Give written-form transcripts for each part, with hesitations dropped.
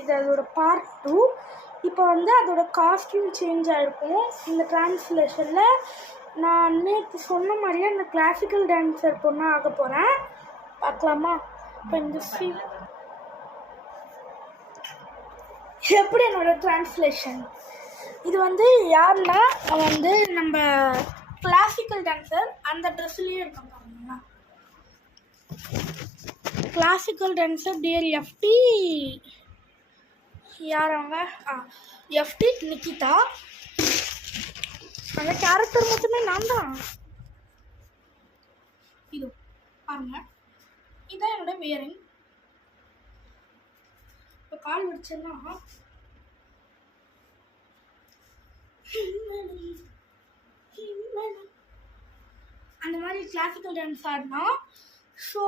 இது அதோட பார்ட் 2. இப்போ வந்து அதோட காஸ்டியூம் சேஞ்ச் ஆகிருக்கும் இந்த ட்ரான்ஸ்லேஷனில். நான் நேற்று சொன்ன மாதிரியே அந்த கிளாசிக்கல் டான்ஸர் பொண்ணாக ஆக போகிறேன். பார்க்கலாமா? இப்போ இந்த எப்படி என்னோடய ட்ரான்ஸ்லேஷன். இது வந்து யாருன்னா வந்து நம்ம கிளாசிக்கல் டான்ஸர் அந்த ட்ரெஸ்லேயே இருக்காங்க. பாருங்களா, கிளாசிக்கல் டான்ஸர் டியர் எஃப்டி. யார் அவங்க? எஃப்டி நிக்கிதா. அந்த கேரக்டர் மட்டுமே நான் தான். இது பாருங்க, இதுதான் என்னோட வியரிங். இப்போ கால் வச்சேன்னா அந்த மாதிரி கிளாசிக்கல் டான்ஸ் ஆடினா ஸோ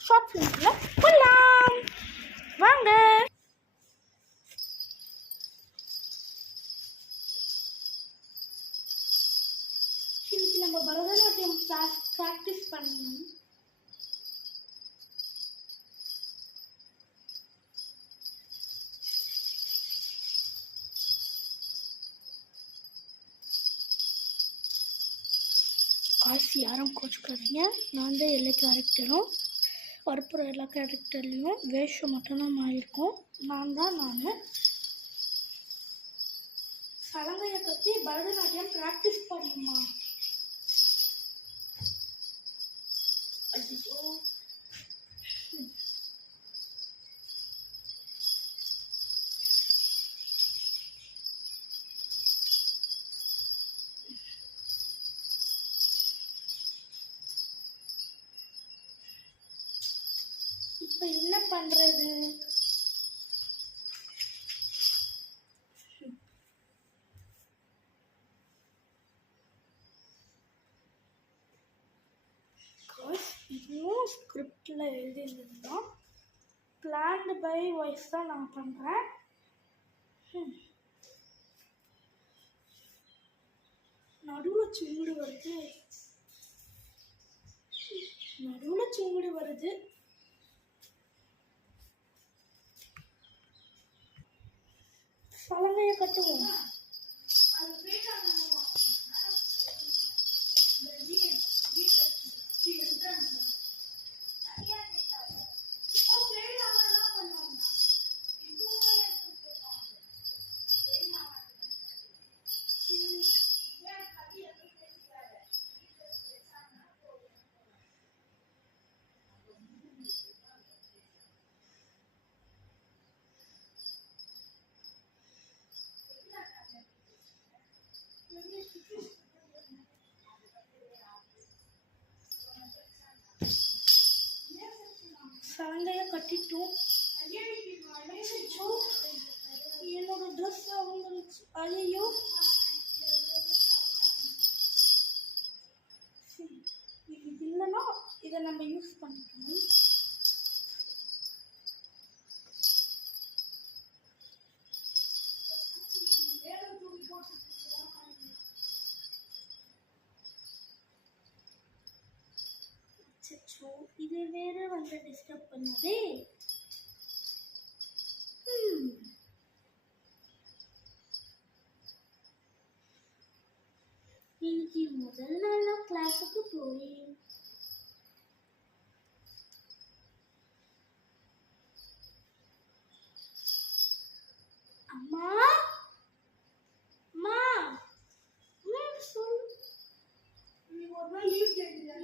ஷார்ட் ஃபிலிம்ஸில் போகலாம் வாங்க. இன்னைக்கு நம்ம பரதநாட்டியம் ப்ராக்டிஸ் பண்ணணும். காசு யாரும் கோச்சுக்காதீங்க, நான் தான் எல்லா கேரக்டரும் வரப்புற எல்லா கேரக்டர்லேயும் வேஷம் மட்டும்தான் மாறியிருக்கோம். நான் சலங்கையை பற்றி பரதநாட்டியம் ப்ராக்டிஸ் பண்ணுமா? ஐயோ, இப்போ என்ன பண்ணுறது? இதுவும் ஸ்கிரிப்டில் எழுதியிருந்ததுதான். பிளான்டு பை வாய்ஸ் தான் நான் பண்ணுறேன். நடுவில் சுங்குடு வருது. சலங்கையை கட்டுவோம். சலங்கையை கட்டிட்டோம். என்னோட ட்ரெஸ் அவங்களுக்கு ஐயோ இது இல்லைன்னா இதை நம்ம யூஸ் பண்ணிக்கணும். இது வேற வந்து டிஸ்டர்ப் பண்ணதே. இன்னைக்கு முதல் நாள் கிளாஸுக்கு போய் அம்மா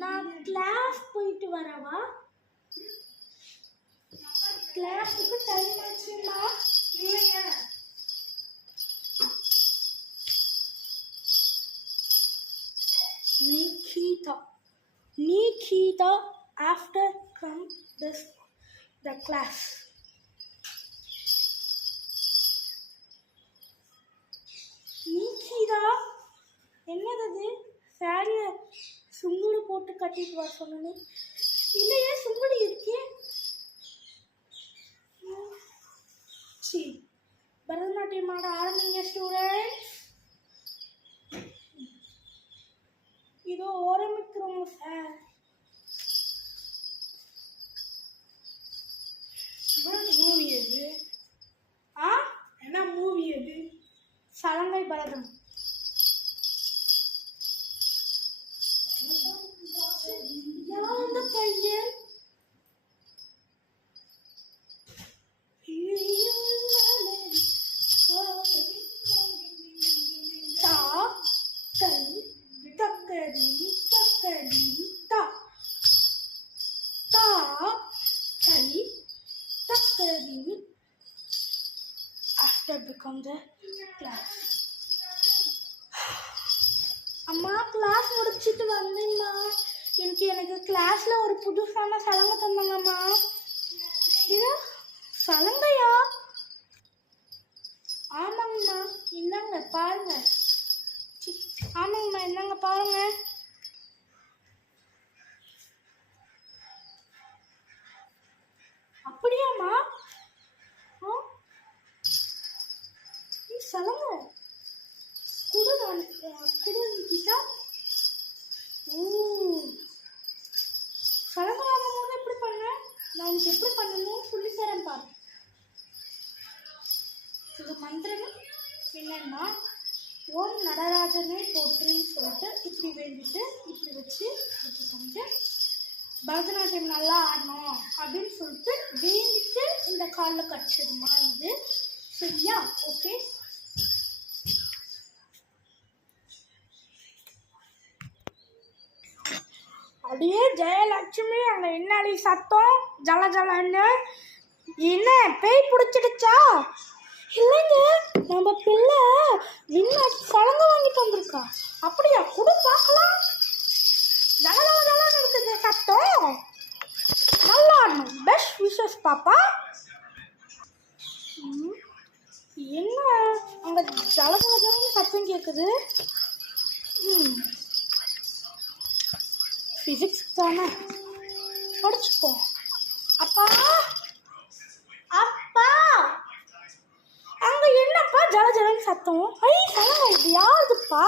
நான் கிளாஸ் போயிட்டு வரவா? கிளாஸுக்கு time ஆச்சுமா. Nikita after come the class. Nikita என்னது சாரியை சுங்குடு போட்டு கட்டிட்டு வர சொன்னே. இல்லையே சுங்குடி இருக்கே. பரதநாட்டியம் ஆட ஆரம்பிங்க ஸ்டூடெண்ட்ஸ். இதோ ஆரம்பிக்கிறோம் சார். மூவி இது பரதம். யாந்த பையன் தா கை தக்கடி தக்கடி தா தா கை தக்கடி. After become the class. அம்மா கிளாஸ் முடிச்சுட்டு வந்தேம்மா. எனக்கு கிளாஸ்ல ஒரு புதுசான சலங்கை தந்தாங்கம்மா. இது சலங்கையா? ஆமாங்கம்மா, என்னங்க பாருங்க. ஆமாங்கம்மா, என்னங்க பாருங்க. அப்படியாம்மா? சலங்க குடுக்கிட்டா. சலங்க வாங்கும்போது எப்படி பண்ண? நான் உனக்கு எப்படி பண்ணணும்னு சொல்லித்தரேன் பாரு. இது மந்திரம் என்னன்னா, ஓம் நடராஜனே போற்றுன்னு சொல்லிட்டு இப்படி வேண்டிட்டு இப்படி வச்சு பண்ணிட்டு பரதநாட்டியம் நல்லா ஆடணும் அப்படின்னு சொல்லிட்டு வேண்டிட்டு இந்த காலில் கடிச்சிடுமா. இது சரியா? ஓகே. அப்படியே ஜெயலட்சுமி அங்கே என்னாடி சத்தம் ஜல ஜலன்னு. என்ன பேய் பிடிச்சிடுச்சா? இல்லைங்க, நம்ம பிள்ளை சலங்கை வாங்கிட்டு வந்திருக்கா. அப்படியா? கூட பார்க்கலாம். ஜல ஜல ஜலன்னு இருக்குது சத்தம். நல்லா ஆடணும். பெஸ்ட் விஷஸ் பாப்பா. என்ன அங்கே ஜல ஜல ஜலன்னு சத்தம் கேட்குது? ஃபிசிக்ஸ் தானே, படிச்சுக்கோ. அப்பா அப்பா, அங்க என்னப்பா ஜல ஜலன்னு சத்தம்? சலங்கை இது யாருதுப்பா?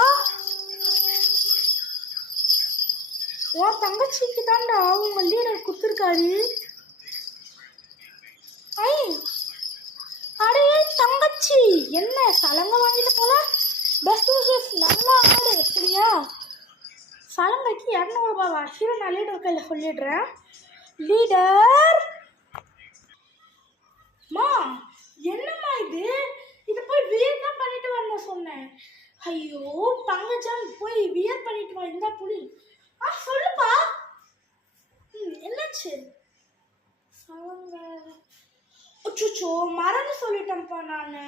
உன் தங்கச்சிக்கு தாண்டா உங்க லீடர் கொடுத்துருக்காரு. அடே தங்கச்சி, என்ன சலங்கை வாங்கிட்டு போல? பெஸ்ட் விஷஸ், நல்லா ஆடு சரியா? சலங்கைக்கு 200 ரூபாவா? சரி, நான் லீடர் கையில் சொல்லிடுறேன். லீடர் மா, என்னம்மா இது? இதை போய் வியர் தான் பண்ணிட்டு வந்த சொன்னேன். ஐயோ பங்கஜம், போய் வியர் பண்ணிட்டு வா. இந்த புளி. சொல்லுப்பா. என்னாச்சு? சலங்கை அச்சோ மறந்து சொல்லிட்டேன்ப்பா நான்.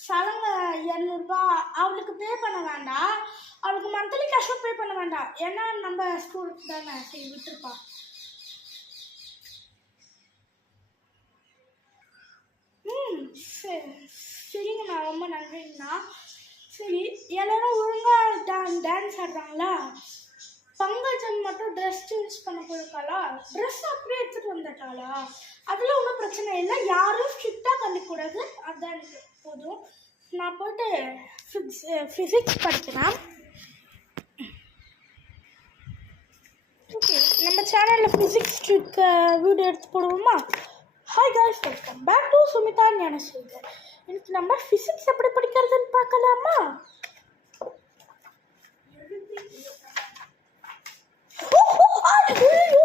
சலங்கை 200 ரூபாய் அவளுக்கு பே பண்ண வேண்டாம். அவளுக்கு மந்த்லி கேஷும் பே பண்ண வேண்டாம். ஏன்னா நம்ம ஸ்கூலுக்கு தானே. சரி விட்டுருப்பா. சரிங்கண்ணா, ரொம்ப நன்றிங்கண்ணா. சரி, எல்லாரும் ஒழுங்காக டான்ஸ் ஆடுறாங்களா? பங்கஜம் மட்டும் ட்ரெஸ் சேஞ்ச் பண்ண போயிருக்காளா? ட்ரெஸ் அப்படியே எடுத்துகிட்டு வந்துட்டாளா? அதில் ஒன்றும் பிரச்சனை இல்லை. யாரும் ஸ்ட்ரிக்டாக கண்டிக்கூடாது. அதுதான் எனக்கு போதும். நான் போய்ட்டு ஃபிசிக்ஸ் படிக்கிறேன். ஓகே, நம்ம சேனலில் ஃபிசிக்ஸ் ட்ரிக் வீடியோ எடுத்து போடுவோமா? Hi guys, welcome back to Sumitha Gnanasekar. எனக்கு நம்ம ஃபிசிக்ஸ் எப்படி படிக்கிறதுன்னு பார்க்கலாமா? ஐயோ